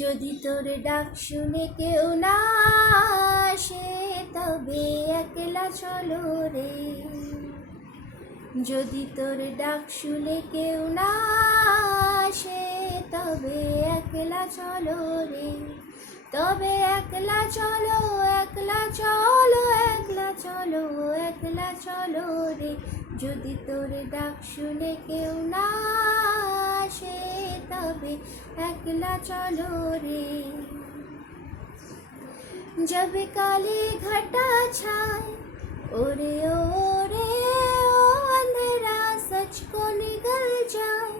যদি তোর ডাক শুনে কেউ না আসে তবে একলা চলো রে। যদি তোর ডাক শুনে কেউ না আসে তবে একলা চলো রে। তবে একলা চলো, একলা চলো, একলা চলো, একলা চলো রে। যদি তোর ডাক শুনে কেউ না আসে তবে একলা চলো রে। जब काली घटा छाए ओरे ओरे ओ अंधेरा सच को निगल जाए।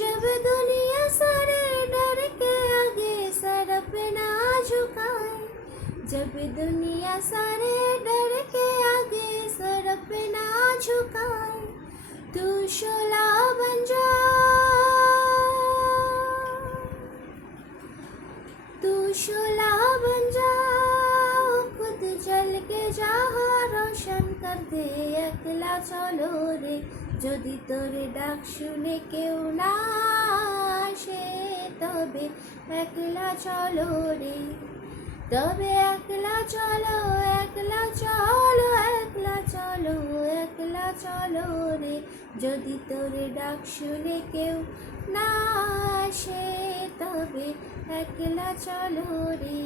जब दुनिया सारे डर के आगे सर अपना झुकाए। जब दुनिया सारे डर के आगे सर अपना झुकाए। तू शोला बन जा, तू शोला बन जा, खुद जल के जहाँ रोशन कर दे। একলা চলো রে। যদি তোর ডাক শুনে কেউ না আসে তবে একলা চলো রে। তবে একলা চলো, একলা চলো, একলা চলো, একলা চলো রে। যদি তোর ডাক শুনে কেউ না আসে তবে একলা চলো রে।